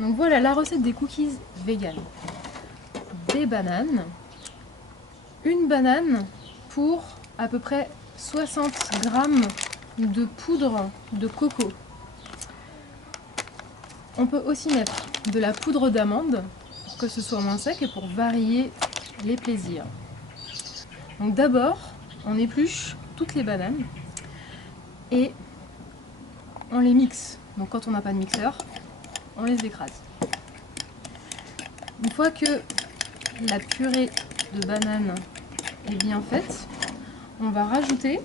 Donc voilà la recette des cookies vegan. Des bananes, une banane pour à peu près 60 grammes de poudre de coco. On peut aussi mettre de la poudre d'amande pour que ce soit moins sec et pour varier les plaisirs. Donc d'abord, on épluche toutes les bananes et on les mixe. Donc quand on n'a pas de mixeur, on les écrase. Une fois que la purée de banane est bien faite, on va rajouter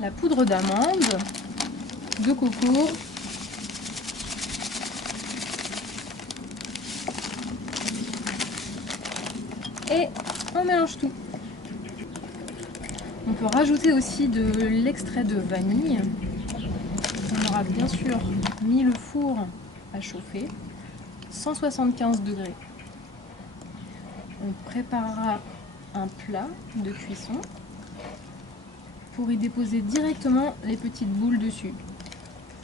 la poudre d'amande, de coco, et on mélange tout. On peut rajouter aussi de l'extrait de vanille. On aura bien sûr mis le four à chauffer, 175 degrés. On préparera un plat de cuisson pour y déposer directement les petites boules dessus.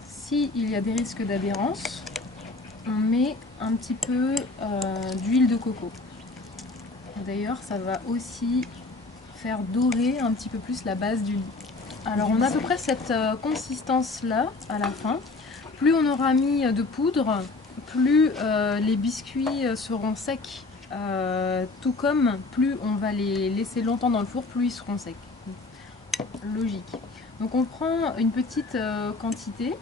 S'il y a des risques d'adhérence, on met un petit peu d'huile de coco. D'ailleurs, ça va aussi faire dorer un petit peu plus la base du lit. Alors on a à peu près cette consistance là à la fin. Plus on aura mis de poudre, plus les biscuits seront secs. Tout comme plus on va les laisser longtemps dans le four, plus ils seront secs. Logique. Donc on prend une petite quantité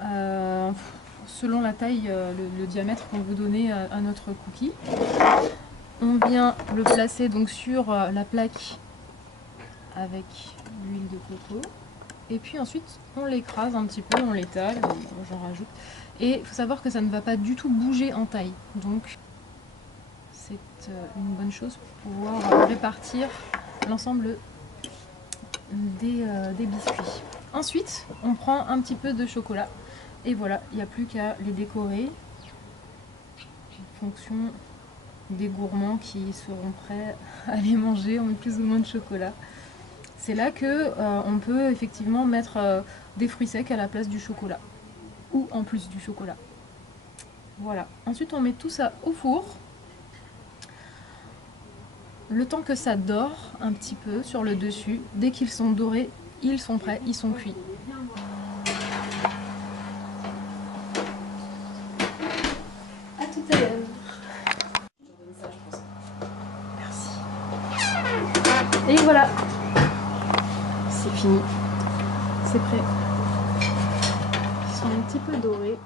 selon la taille, le diamètre qu'on veut donner à notre cookie. On vient le placer donc sur la plaque avec l'huile de coco. Et puis ensuite, on l'écrase un petit peu, on l'étale, j'en rajoute. Et il faut savoir que ça ne va pas du tout bouger en taille. Donc, c'est une bonne chose pour pouvoir répartir l'ensemble des biscuits. Ensuite, on prend un petit peu de chocolat. Et voilà, il n'y a plus qu'à les décorer en fonction des gourmands qui seront prêts à les manger. On met plus ou moins de chocolat. C'est là que on peut effectivement mettre des fruits secs à la place du chocolat ou en plus du chocolat. Voilà. Ensuite, on met tout ça au four. Le temps que ça dore un petit peu sur le dessus, dès qu'ils sont dorés, ils sont prêts, ils sont cuits. À tout à l'heure. Merci. Et voilà. C'est fini. C'est prêt. Ils sont un petit peu dorés.